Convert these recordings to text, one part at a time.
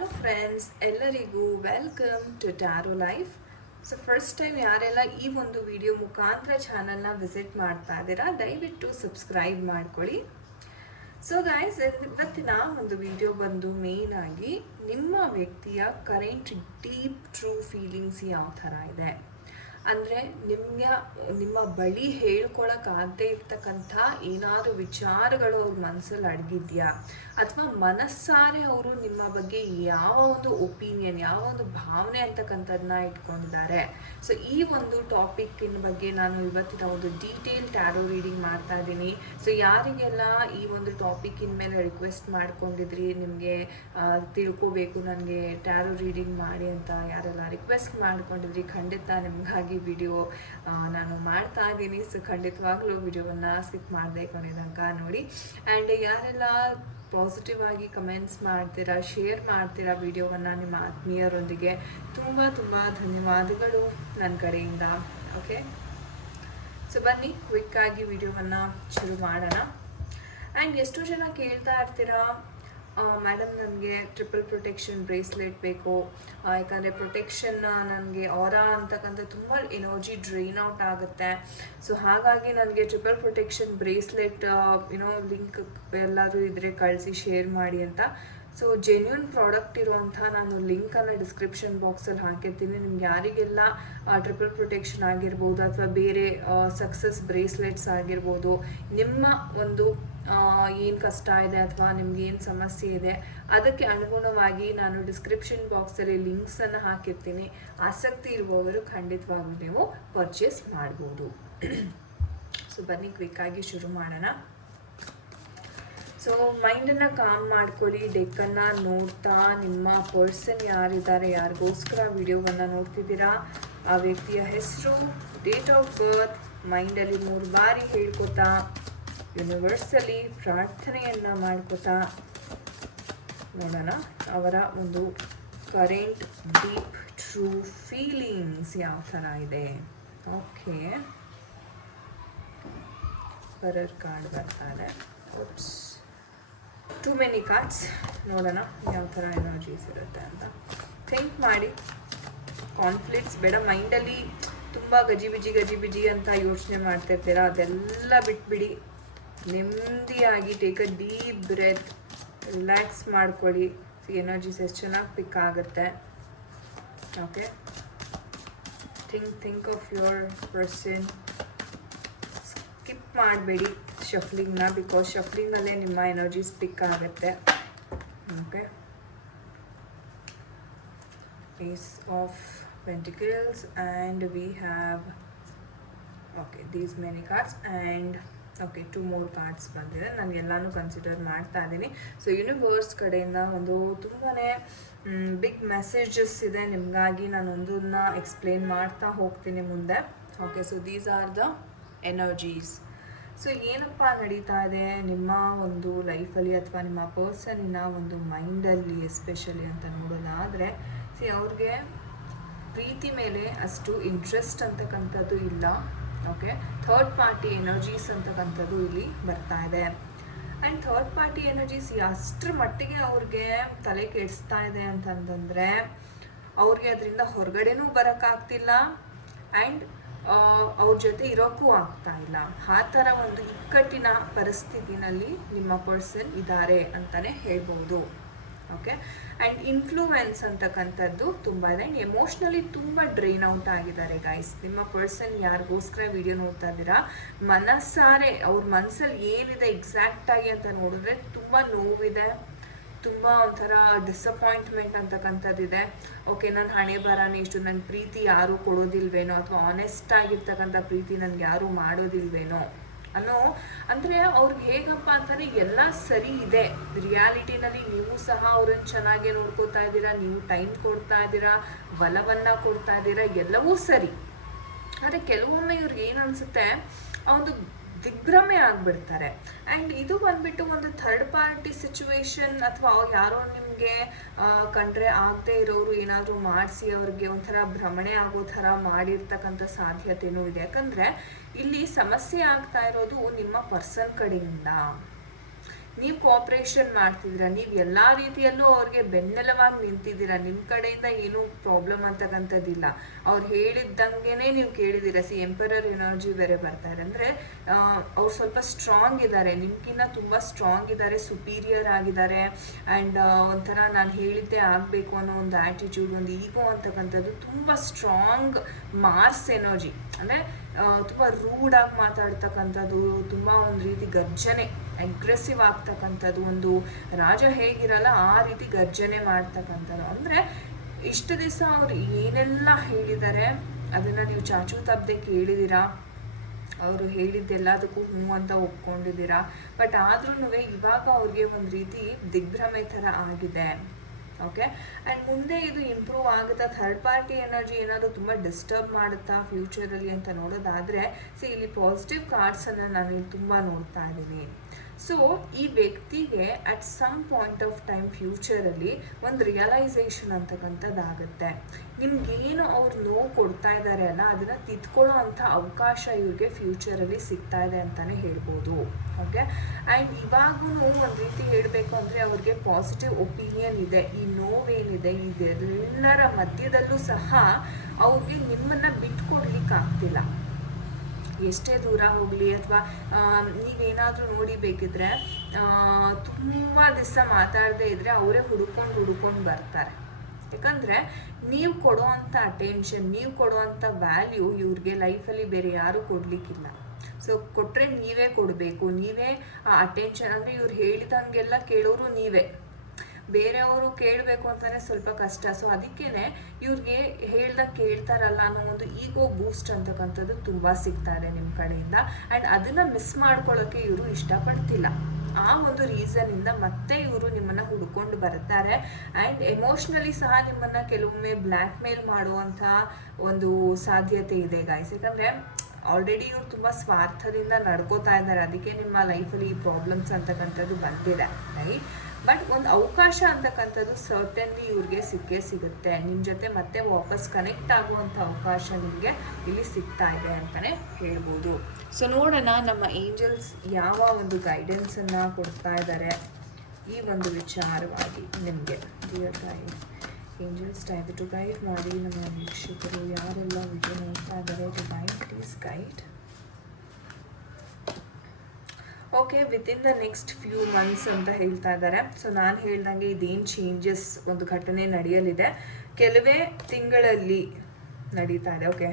Hello friends ಎಲ್ಲರಿಗೂ welcome to tarot life so first time ಯಾರೆಲ್ಲ ಈ ಒಂದು ವಿಡಿಯೋ ಮುಖಾಂತರ ಚಾನಲ್ನ ವಿಸಿಟ್ ಮಾಡ್ತಾ ಇದ್ದೀರಾ, ದಯವಿಟ್ಟು ಸಬ್ಸ್ಕ್ರೈಬ್ ಮಾಡ್ಕೊಳ್ಳಿ. ಸೊ ಗಾಯ್ಸ್ ಇವತ್ತಿನ ಒಂದು ವಿಡಿಯೋ ಬಂದು ಮೇನ್ ಆಗಿ ನಿಮ್ಮ ವ್ಯಕ್ತಿಯ ಕರೆಂಟ್ ಡೀಪ್ ಟ್ರೂ ಫೀಲಿಂಗ್ಸ್ ಯಾವ ಥರ ಇದೆ? ಅಂದರೆ ನಿಮಗೆ, ನಿಮ್ಮ ಬಳಿ ಹೇಳ್ಕೊಳಕ್ಕಾಗದೇ ಇರ್ತಕ್ಕಂಥ ಏನಾದರೂ ವಿಚಾರಗಳು ಅವ್ರ ಮನಸ್ಸಲ್ಲಿ ಅಡಗಿದ್ಯಾ? ಅಥವಾ ಮನಸ್ಸಾರೆ ಅವರು ನಿಮ್ಮ ಬಗ್ಗೆ ಯಾವ ಒಂದು ಒಪಿನಿಯನ್, ಯಾವ ಒಂದು ಭಾವನೆ ಅಂತಕ್ಕಂಥದ್ದನ್ನ ಇಟ್ಕೊಂಡಿದ್ದಾರೆ? ಸೊ ಈ ಒಂದು ಟಾಪಿಕ್ಕಿನ ಬಗ್ಗೆ ನಾನು ಇವತ್ತಿನ ಒಂದು ಡೀಟೇಲ್ ಟ್ಯಾರೋ ರೀಡಿಂಗ್ ಮಾಡ್ತಾ ಇದ್ದೀನಿ. ಸೊ ಯಾರಿಗೆಲ್ಲ ಈ ಒಂದು ಟಾಪಿಕ್ಕಿನ ಮೇಲೆ ರಿಕ್ವೆಸ್ಟ್ ಮಾಡ್ಕೊಂಡಿದ್ರಿ, ನಿಮಗೆ ತಿಳ್ಕೋಬೇಕು, ನನಗೆ ಟ್ಯಾರೋ ರೀಡಿಂಗ್ ಮಾಡಿ ಅಂತ ಯಾರೆಲ್ಲ ರಿಕ್ವೆಸ್ಟ್ ಮಾಡ್ಕೊಂಡಿದ್ರಿ, ಖಂಡಿತ ನಿಮಗಾಗಿ ವಿಡಿಯೋ ನಾನು ಮಾಡ್ತಾ ಇದ್ದೀನಿ. ಸೊ, ಖಂಡಿತವಾಗ್ಲೂ ವಿಡಿಯೋವನ್ನು ಸ್ಕಿಪ್ ಮಾಡದೆ ಕೊನೆ ನೋಡಿ. ಆ್ಯಂಡ್ ಯಾರೆಲ್ಲ ಪಾಸಿಟಿವ್ ಆಗಿ ಕಮೆಂಟ್ಸ್ ಮಾಡ್ತೀರಾ ಶೇರ್ ಮಾಡ್ತೀರಾ ವಿಡಿಯೋವನ್ನು ನಿಮ್ಮ ಆತ್ಮೀಯರೊಂದಿಗೆ, ತುಂಬ ತುಂಬ ಧನ್ಯವಾದಗಳು ನನ್ನ ಕಡೆಯಿಂದ. ಓಕೆ ಸೊ ಬನ್ನಿ, ಕ್ವಿಕ್ಕಾಗಿ ವಿಡಿಯೋವನ್ನು ಶುರು ಮಾಡೋಣ. ಆ್ಯಂಡ್ ಎಷ್ಟು ಜನ ಕೇಳ್ತಾ ಇರ್ತೀರಾ ಮೇಡಮ್ ನನಗೆ ಟ್ರಿಪಲ್ ಪ್ರೊಟೆಕ್ಷನ್ ಬ್ರೇಸ್ಲೆಟ್ ಬೇಕು. ಯಾಕಂದರೆ ಪ್ರೊಟೆಕ್ಷನ್ ನನಗೆ ಆರಾ ಅಂತಕ್ಕಂಥ ತುಂಬ ಎನರ್ಜಿ ಡ್ರೈನ್ ಔಟ್ ಆಗುತ್ತೆ. ಸೊ ಹಾಗಾಗಿ ನನಗೆ ಟ್ರಿಪಲ್ ಪ್ರೊಟೆಕ್ಷನ್ ಬ್ರೇಸ್ಲೆಟ್ ಏನೋ ಲಿಂಕ್ ಎಲ್ಲಾದರೂ ಇದ್ದರೆ ಕಳಿಸಿ ಶೇರ್ ಮಾಡಿ ಅಂತ ಸೊ ಜೆನ್ಯೂನ್ ಪ್ರಾಡಕ್ಟ್ ಇರುವಂಥ ನಾನು ಲಿಂಕನ್ನು ಡಿಸ್ಕ್ರಿಪ್ಷನ್ ಬಾಕ್ಸಲ್ಲಿ ಹಾಕಿರ್ತೀನಿ. ನಿಮ್ಗೆ ಯಾರಿಗೆಲ್ಲ ಟ್ರಿಪಲ್ ಪ್ರೊಟೆಕ್ಷನ್ ಆಗಿರ್ಬೋದು ಅಥವಾ ಬೇರೆ ಸಕ್ಸಸ್ ಬ್ರೇಸ್ಲೆಟ್ಸ್ ಆಗಿರ್ಬೋದು, ನಿಮ್ಮ ಒಂದು ಏನು ಕಷ್ಟ ಇದೆ ಅಥವಾ ನಿಮ್ಗೆ ಏನು ಸಮಸ್ಯೆ ಇದೆ, ಅದಕ್ಕೆ ಅನುಗುಣವಾಗಿ ನಾನು ಡಿಸ್ಕ್ರಿಪ್ಷನ್ ಬಾಕ್ಸಲ್ಲಿ ಲಿಂಕ್ಸನ್ನು ಹಾಕಿರ್ತೀನಿ. ಆಸಕ್ತಿ ಇರುವವರು ಖಂಡಿತವಾಗ್ಲೂ ನೀವು ಪರ್ಚೇಸ್ ಮಾಡ್ಬೋದು. ಸೊ ಬನ್ನಿ ಕ್ವಿಕ್ಕಾಗಿ ಶುರು ಮಾಡೋಣ. ಸೊ ಮೈಂಡನ್ನು ಕಾಮ್ ಮಾಡ್ಕೊಳ್ಳಿ ಡೆಕ್ಕನ್ನು ನೋಡ್ತಾ, ನಿಮ್ಮ ಪರ್ಸನ್ ಯಾರಿದ್ದಾರೆ, ಯಾರಿಗೋಸ್ಕರ ವಿಡಿಯೋವನ್ನು ನೋಡ್ತಿದ್ದೀರಾ? ಆ ವ್ಯಕ್ತಿಯ ಹೆಸರು ಡೇಟ್ ಆಫ್ ಬರ್ತ್ ಮೈಂಡಲ್ಲಿ ಮೂರು ಬಾರಿ ಹೇಳ್ಕೊತಾ ಯೂನಿವರ್ಸಲ್ಲಿ ಪ್ರಾರ್ಥನೆಯನ್ನು ಮಾಡ್ಕೊತಾ. ನೋಡೋಣ, ಅವರ ಒಂದು ಕರೆಂಟ್ ಡೀಪ್ ಟ್ರೂ ಫೀಲಿಂಗ್ಸ್ ಯಾವ ಥರ ಇದೆ? ಓಕೆ ಬರರ್ ಕಾರ್ಡ್ ಬರ್ತಾರೆ. ಓಪ್ಸ್ ಟು ಮೆನಿ ಕಾರ್ಡ್ಸ್ ನೋಡೋಣ ಯಾವ ಥರ ಎನರ್ಜೀಸ್ ಇರುತ್ತೆ ಅಂತ. ಥಿಂಕ್ ಮಾಡಿ. ಕಾನ್ಫ್ಲಿಕ್ಟ್ಸ್ ಬೇಡ ಮೈಂಡಲ್ಲಿ ತುಂಬ ಗಜಿಬಿಜಿ ಗಜಿಬಿಜಿ ಅಂತ ಯೋಚನೆ ಮಾಡ್ತಿರ್ತೀರ? ಅದೆಲ್ಲ ಬಿಟ್ಬಿಡಿ. ನೆಮ್ಮದಿಯಾಗಿ take a deep breath relax ಮಾಡ್ಕೊಳ್ಳಿ. ಎನರ್ಜೀಸ್ ಎಷ್ಟು ಚೆನ್ನಾಗಿ ಪಿಕ್ ಆಗುತ್ತೆ. Okay think think of your person skip ಮಾಡಬೇಡಿ. ಶಫ್ಲಿಂಗ್ನ ಬಿಕಾಸ್ ಶಫ್ಲಿಂಗಲ್ಲೇ ನಿಮ್ಮ ಎನರ್ಜೀಸ್ ಪಿಕ್ ಆಗುತ್ತೆ okay piece of Pentacles and we have okay these many cards and okay two more cards ಬಂದಿದೆ. ನಾನು ಎಲ್ಲನೂ ಕನ್ಸಿಡರ್ ಮಾಡ್ತಾ ಇದ್ದೀನಿ ಸೊ ಯೂನಿವರ್ಸ್ ಕಡೆಯಿಂದ ಒಂದು ತುಂಬಾ ಬಿಗ್ ಮೆಸೇಜಸ್ ಇದೆ. ನಿಮಗಾಗಿ ನಾನು ಒಂದನ್ನ ಎಕ್ಸ್ಪ್ಲೇನ್ ಮಾಡ್ತಾ ಹೋಗ್ತೀನಿ ಮುಂದೆ. Okay so these are the energies so ಏನಪ್ಪ ನಡೀತಾ ಇದೆ ನಿಮ್ಮ ಒಂದು ಲೈಫಲ್ಲಿ ಅಥವಾ ನಿಮ್ಮ ಪರ್ಸನಿನ ಒಂದು ಮೈಂಡಲ್ಲಿ ಎಸ್ಪೆಷಲಿ ಅಂತ ನೋಡೋದಾದರೆ ಸಿ ಅವ್ರಿಗೆ ಪ್ರೀತಿ ಮೇಲೆ ಅಷ್ಟು ಇಂಟ್ರೆಸ್ಟ್ ಅಂತಕ್ಕಂಥದ್ದು ಇಲ್ಲ ಓಕೆ ಥರ್ಡ್ ಪಾರ್ಟಿ ಎನರ್ಜೀಸ್ ಅಂತಕ್ಕಂಥದ್ದು ಇಲ್ಲಿ ಬರ್ತಾ ಇದೆ. ಆ್ಯಂಡ್ ಥರ್ಡ್ ಪಾರ್ಟಿ ಎನರ್ಜೀಸ್ ಅಷ್ಟರ ಮಟ್ಟಿಗೆ ಅವ್ರಿಗೆ ತಲೆ ಕೆಡಿಸ್ತಾ ಇದೆ ಅಂತಂದರೆ, ಅವ್ರಿಗೆ ಅದರಿಂದ ಹೊರಗಡೆನೂ ಬರೋಕ್ಕಾಗ್ತಿಲ್ಲ ಆ್ಯಂಡ್ ಅವ್ರ ಜೊತೆ ಇರೋಕ್ಕೂ ಆಗ್ತಾ ಇಲ್ಲ. ಆ ಥರ ಒಂದು ಇಕ್ಕಟ್ಟಿನ ಪರಿಸ್ಥಿತಿನಲ್ಲಿ ನಿಮ್ಮ ಪರ್ಸನ್ ಇದ್ದಾರೆ ಅಂತಲೇ ಹೇಳ್ಬೋದು. ಓಕೆ ಆ್ಯಂಡ್ ಇನ್ಫ್ಲೂಯೆನ್ಸ್ ಅಂತಕ್ಕಂಥದ್ದು ತುಂಬ ಇದೆ. ಆ್ಯಂಡ್ ಎಮೋಷ್ನಲಿ ತುಂಬ ಡ್ರೈನ್ ಔಟ್ ಆಗಿದ್ದಾರೆ ಗೈಸ್ ನಿಮ್ಮ ಪರ್ಸನ್ ಯಾರಿಗೋಸ್ಕರ ವಿಡಿಯೋ ನೋಡ್ತಾ ಇದ್ದೀರಾ? ಮನಸ್ಸಾರೆ, ಅವ್ರ ಮನಸ್ಸಲ್ಲಿ ಏನಿದೆ ಎಕ್ಸಾಕ್ಟಾಗಿ ಅಂತ ನೋಡಿದ್ರೆ ತುಂಬ ನೋವಿದೆ ತುಂಬ ಒಂಥರ ಡಿಸಪಾಯಿಂಟ್ಮೆಂಟ್ ಅಂತಕ್ಕಂಥದ್ದಿದೆ. ಓಕೆ ನನ್ನ ಹಣೆ ಬರಾನೇ ಇಷ್ಟು ನನ್ನ ಪ್ರೀತಿ ಯಾರೂ ಕೊಡೋದಿಲ್ವೇನೋ ಅಥವಾ ಆನೆಸ್ಟ್ ಆಗಿರ್ತಕ್ಕಂಥ ಪ್ರೀತಿ ನನಗೆ ಯಾರೂ ಮಾಡೋದಿಲ್ವೇನೋ ಅನ್ನೋ, ಅಂದರೆ ಅವ್ರಿಗೆ ಹೇಗಪ್ಪ ಅಂತಂದರೆ ಎಲ್ಲ ಸರಿ ಇದೆ. ರಿಯಾಲಿಟಿನಲ್ಲಿ ನೀವು ಸಹ ಅವ್ರನ್ನ ಚೆನ್ನಾಗಿ ನೋಡ್ಕೋತಾ ಇದ್ದೀರಾ, ನೀವು ಟೈಮ್ ಕೊಡ್ತಾ ಇದ್ದೀರಾ ಬಲವನ್ನು ಕೊಡ್ತಾ ಇದ್ದೀರಾ, ಎಲ್ಲವೂ ಸರಿ. ಆದರೆ ಕೆಲವೊಮ್ಮೆ ಇವ್ರಿಗೆ ಏನು ಅನಿಸುತ್ತೆ, ಆ ಒಂದು ದಿಗ್ಭ್ರಮೆ ಆಗ್ಬಿಡ್ತಾರೆ. ಆ್ಯಂಡ್ ಇದು ಬಂದ್ಬಿಟ್ಟು ಒಂದು ಥರ್ಡ್ ಪಾರ್ಟಿ ಸಿಚುವೇಶನ್ ಅಥವಾ ಯಾರೋ ನಿಮಗೆ ಕಂಡ್ರೆ ಆಗದೆ ಇರೋರು ಏನಾದರೂ ಮಾಡಿಸಿ ಅವ್ರಿಗೆ ಒಂಥರ ಭ್ರಮಣೆ ಆಗೋ ಥರ ಮಾಡಿರ್ತಕ್ಕಂಥ ಸಾಧ್ಯತೆಯೂ ಇದೆ. ಯಾಕಂದರೆ ಇಲ್ಲಿ ಸಮಸ್ಯೆ ಆಗ್ತಾ ಇರೋದು ನಿಮ್ಮ ಪರ್ಸನ್ ಕಡೆಯಿಂದ. ನೀವು ಕೋಆಪ್ರೇಷನ್ ಮಾಡ್ತಿದ್ದೀರ? ನೀವು ಎಲ್ಲ ರೀತಿಯಲ್ಲೂ ಅವ್ರಿಗೆ ಬೆನ್ನೆಲವಾಗಿ ನಿಂತಿದ್ದೀರ? ನಿಮ್ಮ ಕಡೆಯಿಂದ ಏನೂ ಪ್ರಾಬ್ಲಮ್ ಅಂತಕ್ಕಂಥದ್ದಿಲ್ಲ. ಅವ್ರು ಹೇಳಿದ್ದಂಗೆ ನೀವು ಕೇಳಿದ್ದೀರಾ? ಸಿ ಎಂಪರರ್ ಎನರ್ಜಿ ಬೇರೆ ಬರ್ತಾರೆ. ಅಂದರೆ ಅವ್ರು ಸ್ವಲ್ಪ ಸ್ಟ್ರಾಂಗ್ ಇದ್ದಾರೆ. ನಿಮ್ಗಿನ್ನ ತುಂಬ ಸ್ಟ್ರಾಂಗ್ ಇದ್ದಾರೆ ಸುಪೀರಿಯರ್ ಆಗಿದ್ದಾರೆ. ಆ್ಯಂಡ್ ಒಂಥರ ನಾನು ಹೇಳಿದ್ದೆ ಆಗಬೇಕು ಅನ್ನೋ ಒಂದು ಆ್ಯಟಿಟ್ಯೂಡ್ ಒಂದು ಈಗೋ ಅಂತಕ್ಕಂಥದ್ದು ತುಂಬ ಸ್ಟ್ರಾಂಗ್ ಮಾರ್ಸ್ ಎನರ್ಜಿ ಅಂದರೆ ತುಂಬ ರೂಡಾಗಿ ಮಾತಾಡ್ತಕ್ಕಂಥದ್ದು, ತುಂಬ ಒಂದು ರೀತಿ ಗರ್ಜನೆ ಅಗ್ರೆಸಿವ್ ಆಗ್ತಕ್ಕಂಥದ್ದು ಒಂದು ರಾಜ ಹೇಗಿರಲ್ಲ ಆ ರೀತಿ ಗರ್ಜನೆ ಮಾಡ್ತಕ್ಕಂಥದ್ದು. ಅಂದರೆ, ಇಷ್ಟು ದಿವಸ ಅವ್ರು ಏನೆಲ್ಲ ಹೇಳಿದ್ದಾರೆ ಅದನ್ನು ನೀವು ಚಾಚು ತಬ್ದೆ ಕೇಳಿದ್ದೀರಾ ಅವರು ಹೇಳಿದ್ದೆಲ್ಲದಕ್ಕೂ ಹ್ಞೂ ಅಂತ ಒಪ್ಕೊಂಡಿದ್ದೀರಾ ಬಟ್ ಆದ್ರೂ ಇವಾಗ ಅವ್ರಿಗೆ ಒಂದು ರೀತಿ ದಿಗ್ಭ್ರಮೆ ಥರ ಆಗಿದೆ. ಓಕೆ ಆ್ಯಂಡ್ ಮುಂದೆ ಇದು ಇಂಪ್ರೂವ್ ಆಗುತ್ತಾ? ಥರ್ಡ್ ಪಾರ್ಟಿ ಎನರ್ಜಿ ಏನಾದರೂ ತುಂಬ ಡಿಸ್ಟರ್ಬ್ ಮಾಡುತ್ತಾ ಫ್ಯೂಚರಲ್ಲಿ ಅಂತ ನೋಡೋದಾದರೆ ಸೊ ಇಲ್ಲಿ ಪಾಸಿಟಿವ್ ಕಾರ್ಡ್ಸನ್ನು ನಾನು ಇಲ್ಲಿ ತುಂಬ ನೋಡ್ತಾ ಇದ್ದೀನಿ. ಸೊ ಈ ವ್ಯಕ್ತಿಗೆ at some point of time ಫ್ಯೂಚರಲ್ಲಿ ಒಂದು ರಿಯಲೈಸೇಷನ್ ಅಂತಕ್ಕಂಥದ್ದಾಗುತ್ತೆ. ನಿಮ್ಗೇನು ಅವ್ರು ನೋವು ಕೊಡ್ತಾ ಇದ್ದಾರೆ ಅಲ್ಲ, ಅದನ್ನು ತಿದ್ಕೊಳ್ಳೋ ಅಂಥ ಅವಕಾಶ ಇವ್ರಿಗೆ ಫ್ಯೂಚರಲ್ಲಿ ಸಿಗ್ತಾ ಇದೆ ಅಂತಲೇ ಹೇಳ್ಬೋದು. ಓಕೆ ಆ್ಯಂಡ್ ಇವಾಗೂ ಒಂದು ರೀತಿ ಹೇಳಬೇಕು ಅಂದರೆ ಅವ್ರಿಗೆ ಪಾಸಿಟಿವ್ ಒಪಿನಿಯನ್ ಇದೆ, ಈ ನೋವೇನಿದೆ, ಇದೆಲ್ಲರ ಮಧ್ಯದಲ್ಲೂ ಸಹ ಅವ್ರಿಗೆ ನಿಮ್ಮನ್ನು ಬಿಟ್ಕೊಡ್ಲಿಕ್ಕೆ ಆಗ್ತಿಲ್ಲ ಎಷ್ಟೇ ದೂರ ಹೋಗಲಿ ಅಥವಾ ನೀವೇನಾದರೂ ನೋಡಿ ಬೇಕಿದ್ರೆ ತುಂಬ ದಿವಸ ಮಾತಾಡದೇ ಇದ್ದರೆ ಅವರೇ ಹುಡುಕೊಂಡು ಹುಡ್ಕೊಂಡು ಬರ್ತಾರೆ. ಯಾಕಂದರೆ ನೀವು ಕೊಡೋ ಅಟೆನ್ಷನ್ ನೀವು ಕೊಡೋ ಅಂಥ ವ್ಯಾಲ್ಯೂ ಇವ್ರಿಗೆ ಲೈಫಲ್ಲಿ ಬೇರೆ ಯಾರೂ ಕೊಡಲಿಕ್ಕಿಲ್ಲ. ಸೊ ಕೊಟ್ಟರೆ ನೀವೇ ಕೊಡಬೇಕು, ನೀವೇ ಆ ಅಟೆನ್ಷನ್ ಅಂದರೆ ಇವ್ರು ಹೇಳಿದಂಗೆಲ್ಲ ಕೇಳೋರು ನೀವೇ. ಬೇರೆಯವರು ಕೇಳಬೇಕು ಅಂತಲೇ ಸ್ವಲ್ಪ ಕಷ್ಟ. ಸೊ ಅದಕ್ಕೇನೆ ಇವ್ರಿಗೆ ಹೇಳ್ದಾಗ ಕೇಳ್ತಾರಲ್ಲ ಅನ್ನೋ ಒಂದು ಈಗೋ ಬೂಸ್ಟ್ ಅಂತಕ್ಕಂಥದ್ದು ತುಂಬ ಸಿಗ್ತಾ ಇದೆ ನಿಮ್ಮ ಕಡೆಯಿಂದ. ಆ್ಯಂಡ್ ಅದನ್ನು ಮಿಸ್ ಮಾಡ್ಕೊಳ್ಳೋಕ್ಕೆ ಇವರು ಇಷ್ಟಪಡ್ತಿಲ್ಲ. ಆ ಒಂದು ರೀಸನಿಂದ ಮತ್ತೆ ಇವರು ನಿಮ್ಮನ್ನು ಹುಡ್ಕೊಂಡು ಬರ್ತಾರೆ. ಆ್ಯಂಡ್ ಎಮೋಷ್ನಲಿ ಸಹ ನಿಮ್ಮನ್ನು ಕೆಲವೊಮ್ಮೆ ಬ್ಲ್ಯಾಕ್ ಮೇಲ್ ಮಾಡುವಂಥ ಒಂದು ಸಾಧ್ಯತೆ ಇದೆ ಗಾಯ್ಸ್ ಯಾಕಂದರೆ ಆಲ್ರೆಡಿ ಇವರು ತುಂಬ ಸ್ವಾರ್ಥದಿಂದ ನಡ್ಕೋತಾ ಇದ್ದಾರೆ. ಅದಕ್ಕೆ ನಿಮ್ಮ ಲೈಫಲ್ಲಿ ಈ ಪ್ರಾಬ್ಲಮ್ಸ್ ಅಂತಕ್ಕಂಥದ್ದು ಬಂದಿದೆ ರೈಟ್ ಬಟ್ ಒಂದು ಅವಕಾಶ ಅಂತಕ್ಕಂಥದ್ದು ಸರ್ಟನ್ಲಿ ಇವ್ರಿಗೆ ಸಿಕ್ಕೇ ಸಿಗುತ್ತೆ. ನಿಮ್ಮ ಜೊತೆ ಮತ್ತೆ ವಾಪಸ್ ಕನೆಕ್ಟ್ ಆಗುವಂಥ ಅವಕಾಶ ನಿಮಗೆ ಇಲ್ಲಿ ಸಿಗ್ತಾ ಇದೆ ಅಂತಲೇ ಹೇಳ್ಬೋದು. ಸೊ ನೋಡೋಣ ನಮ್ಮ ಏಂಜಲ್ಸ್ ಯಾವ ಒಂದು ಗೈಡೆನ್ಸನ್ನು ಕೊಡ್ತಾ ಇದ್ದಾರೆ ಈ ಒಂದು ವಿಚಾರವಾಗಿ ನಿಮಗೆ. ಡಿಯರ್ ಗೈಡ್ ಏಂಜಲ್ಸ್ ಗೈಡ್ ಮಾಡಿ ನಮ್ಮ ವೀಕ್ಷಕರು, ಯಾರೆಲ್ಲ ವಿಡಿಯೋ ನೋಡ್ತಾ ಇದ್ದಾರೆ to guide please guide okay within the next few months ಅಂತ ಹೇಳ್ತಾ ಇದ್ದಾರೆ. ಸೊ ನಾನು ಹೇಳ್ದಂಗೆ ಇದೇನು ಚೇಂಜಸ್ ಒಂದು ಘಟನೆ ನಡೆಯಲಿದೆ. ಕೆಲವೇ ತಿಂಗಳಲ್ಲಿ ನಡೀತಾ ಇದೆ ಓಕೆ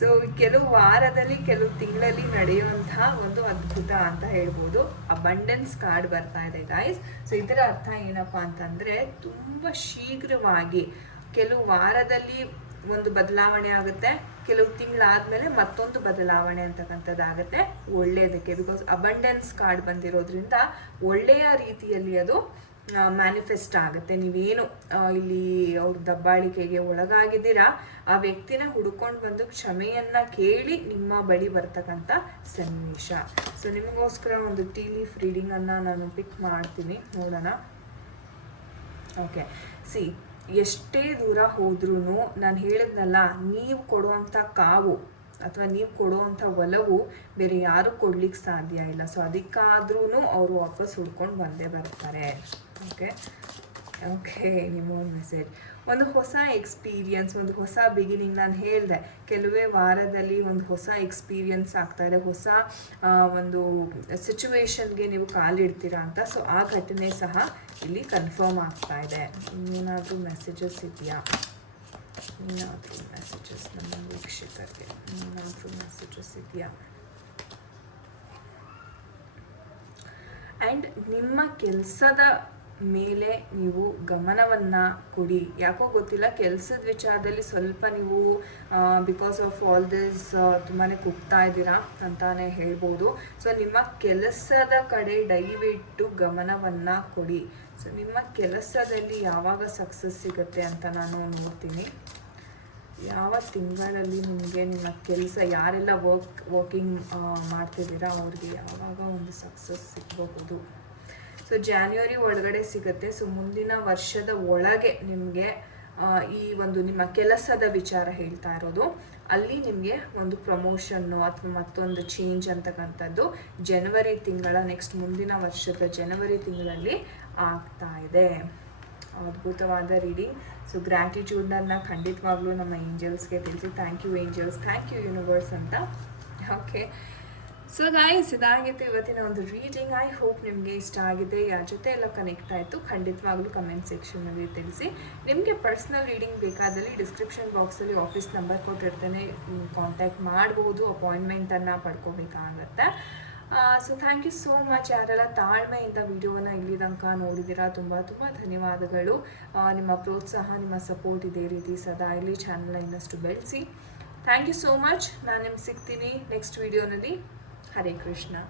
ಸೊ ಕೆಲವು ವಾರದಲ್ಲಿ, ಕೆಲವು ತಿಂಗಳಲ್ಲಿ ನಡೆಯುವಂತಹ ಒಂದು ಅದ್ಭುತ ಅಂತ ಹೇಳ್ಬೋದು. ಅಬಂಡೆನ್ಸ್ ಕಾರ್ಡ್ ಬರ್ತಾ ಇದೆ ಗಾಯ್ಸ್ ಸೊ ಇದರ ಅರ್ಥ ಏನಪ್ಪ ಅಂತಂದರೆ, ತುಂಬ ಶೀಘ್ರವಾಗಿ ಕೆಲವು ವಾರದಲ್ಲಿ ಒಂದು ಬದಲಾವಣೆ ಆಗುತ್ತೆ. ಕೆಲವು ತಿಂಗಳಾದಮೇಲೆ ಮತ್ತೊಂದು ಬದಲಾವಣೆ ಅಂತಕ್ಕಂಥದ್ದಾಗುತ್ತೆ. ಒಳ್ಳೆಯದಕ್ಕೆ ಬಿಕಾಸ್ ಅಬಂಡೆನ್ಸ್ ಕಾರ್ಡ್ ಬಂದಿರೋದ್ರಿಂದ ಒಳ್ಳೆಯ ರೀತಿಯಲ್ಲಿ ಅದು ಮ್ಯಾನಿಫೆಸ್ಟ್ ಆಗುತ್ತೆ. ನೀವೇನು ಇಲ್ಲಿ ಅವ್ರ ದಬ್ಬಾಳಿಕೆಗೆ ಒಳಗಾಗಿದ್ದೀರಾ, ಆ ವ್ಯಕ್ತಿನ ಹುಡ್ಕೊಂಡು ಬಂದು ಕ್ಷಮೆಯನ್ನು ಕೇಳಿ ನಿಮ್ಮ ಬಳಿ ಬರ್ತಕ್ಕಂಥ ಸನ್ನಿವೇಶ. ಸೊ ನಿಮಗೋಸ್ಕರ ಒಂದು ಟೀ ಲೀಫ್ ರೀಡಿಂಗನ್ನು ನಾನು ಪಿಕ್ ಮಾಡ್ತೀನಿ. ನೋಡೋಣ. ಓಕೆ ಸಿ ಎಷ್ಟೇ ದೂರ ಹೋದ್ರೂ ನಾನು ಹೇಳಿದ್ನಲ್ಲ, ನೀವು ಕೊಡುವಂಥ ಕಾವು ಅಥವಾ ನೀವು ಕೊಡುವಂಥ ಒಲವು ಬೇರೆ ಯಾರು ಕೊಡ್ಲಿಕ್ಕೆ ಸಾಧ್ಯ ಇಲ್ಲ. ಸೊ ಅದಕ್ಕಾದ್ರೂ ಅವರು ವಾಪಸ್ ಹುಡ್ಕೊಂಡು ಬಂದೇ ಬರ್ತಾರೆ. ಓಕೆ ಓಕೆ ನಿಮ್ಮ ಒಂದು ಮೆಸೇಜ್ ಒಂದು ಹೊಸ ಎಕ್ಸ್ಪೀರಿಯನ್ಸ್ ಒಂದು ಹೊಸ ಬಿಗಿನಿಂಗ್ ನಾನು ಹೇಳಿದೆ. ಕೆಲವೇ ವಾರದಲ್ಲಿ ಒಂದು ಹೊಸ ಎಕ್ಸ್ಪೀರಿಯನ್ಸ್ ಆಗ್ತಾ ಇದೆ. ಹೊಸ ಒಂದು ಸಿಚುವೇಶನ್ಗೆ ನೀವು ಕಾಲಿಡ್ತೀರಾ ಅಂತ. ಸೊ ಆ ಘಟನೆ ಸಹ ಇಲ್ಲಿ ಕನ್ಫರ್ಮ್ ಆಗ್ತಾ ಇದೆ ಏನಾದರೂ ಮೆಸೇಜಸ್ ಇದೆಯಾ ಏನಾದರೂ ಮೆಸೇಜಸ್ ನಮ್ಮ ವೀಕ್ಷಕರಿಗೆ ಏನಾದರೂ ಮೆಸೇಜಸ್ ಇದೆಯಾ ಆ್ಯಂಡ್ ನಿಮ್ಮ ಕೆಲಸದ ಮೇಲೆ ನೀವು ಗಮನವನ್ನು ಕೊಡಿ. ಯಾಕೋ ಗೊತ್ತಿಲ್ಲ, ಕೆಲಸದ ವಿಚಾರದಲ್ಲಿ ಸ್ವಲ್ಪ ನೀವು ಬಿಕಾಸ್ ಆಫ್ ಆಲ್ ದಿಸ್ ತುಂಬಾ ಕುಗ್ತಾ ಇದ್ದೀರಾ ಅಂತಾನೆ ಹೇಳ್ಬೋದು. ಸೊ ನಿಮ್ಮ ಕೆಲಸದ ಕಡೆ ದಯವಿಟ್ಟು ಗಮನವನ್ನು ಕೊಡಿ. ಸೊ ನಿಮ್ಮ ಕೆಲಸದಲ್ಲಿ ಯಾವಾಗ ಸಕ್ಸಸ್ ಸಿಗುತ್ತೆ ಅಂತ ನಾನು ನೋಡ್ತೀನಿ. ಯಾವ ತಿಂಗಳಲ್ಲಿ ನಿಮಗೆ ನಿಮ್ಮ ಕೆಲಸ, ಯಾರೆಲ್ಲ ವರ್ಕ್ ವರ್ಕಿಂಗ್ ಮಾಡ್ತಿದ್ದೀರಾ, ಅವ್ರಿಗೆ ಯಾವಾಗ ಒಂದು ಸಕ್ಸಸ್ ಸಿಗಬಹುದು? ಸೊ ಜಾನ್ವರಿ ಒಳಗಡೆ ಸಿಗುತ್ತೆ. ಸೊ ಮುಂದಿನ ವರ್ಷದ ಒಳಗೆ ನಿಮಗೆ ಈ ಒಂದು ನಿಮ್ಮ ಕೆಲಸದ ವಿಚಾರ ಹೇಳ್ತಾ ಇರೋದು. ಅಲ್ಲಿ ನಿಮಗೆ ಒಂದು ಪ್ರಮೋಷನ್ನು ಅಥವಾ ಮತ್ತೊಂದು ಚೇಂಜ್ ಅಂತಕ್ಕಂಥದ್ದು ಜನವರಿ ತಿಂಗಳ ನೆಕ್ಸ್ಟ್ ಮುಂದಿನ ವರ್ಷದ ಜನವರಿ ತಿಂಗಳಲ್ಲಿ ಆಗ್ತಾ ಇದೆ. ಅದ್ಭುತವಾದ ರೀಡಿಂಗ್ ಸೊ ಗ್ರ್ಯಾಟಿಟ್ಯೂಡ್ನ ಖಂಡಿತವಾಗ್ಲೂ ನಮ್ಮ ಏಂಜಲ್ಸ್ಗೆ ತಿಳಿಸಿ. Thank you angels thank you universe ಅಂತ. ಓಕೆ ಸೊ ಗಾಯ್ಸ್ ಇದಾಗಿತ್ತು ಇವತ್ತಿನ ಒಂದು ರೀಡಿಂಗ್ ಐ ಹೋಪ್ ನಿಮಗೆ ಇಷ್ಟ ಆಗಿದೆ. ಯಾರ ಜೊತೆ ಎಲ್ಲ ಕನೆಕ್ಟ್ ಆಯಿತು, ಖಂಡಿತವಾಗ್ಲೂ ಕಮೆಂಟ್ ಸೆಕ್ಷನಲ್ಲಿ ತಿಳಿಸಿ. ನಿಮಗೆ ಪರ್ಸ್ನಲ್ ರೀಡಿಂಗ್ ಬೇಕಾದಲ್ಲಿ ಡಿಸ್ಕ್ರಿಪ್ಷನ್ ಬಾಕ್ಸಲ್ಲಿ ಆಫೀಸ್ ನಂಬರ್ ಕೊಟ್ಟಿರ್ತೇನೆ. ಕಾಂಟ್ಯಾಕ್ಟ್ ಮಾಡ್ಬೋದು ಅಪಾಯಿಂಟ್ಮೆಂಟನ್ನು ಪಡ್ಕೋಬೇಕಾಗತ್ತೆ. So thank you so much ಯಾರೆಲ್ಲ ತಾಳ್ಮೆಯಿಂದ ವಿಡಿಯೋನ ಇಲ್ಲಿ ತನಕ ನೋಡಿದ್ದೀರಾ, ತುಂಬ ತುಂಬ ಧನ್ಯವಾದಗಳು. ನಿಮ್ಮ ಪ್ರೋತ್ಸಾಹ, ನಿಮ್ಮ ಸಪೋರ್ಟ್ ಇದೇ ರೀತಿ ಸದಾ ಇಲ್ಲಿ ಚಾನಲ್ ಇನ್ನಷ್ಟು ಬೆಳೆಸಿ. ಥ್ಯಾಂಕ್ ಯು ಸೋ ಮಚ್ ನಾನು ನಿಮ್ಗೆ ಸಿಗ್ತೀನಿ ನೆಕ್ಸ್ಟ್ ವಿಡಿಯೋನಲ್ಲಿ हरे कृष्णा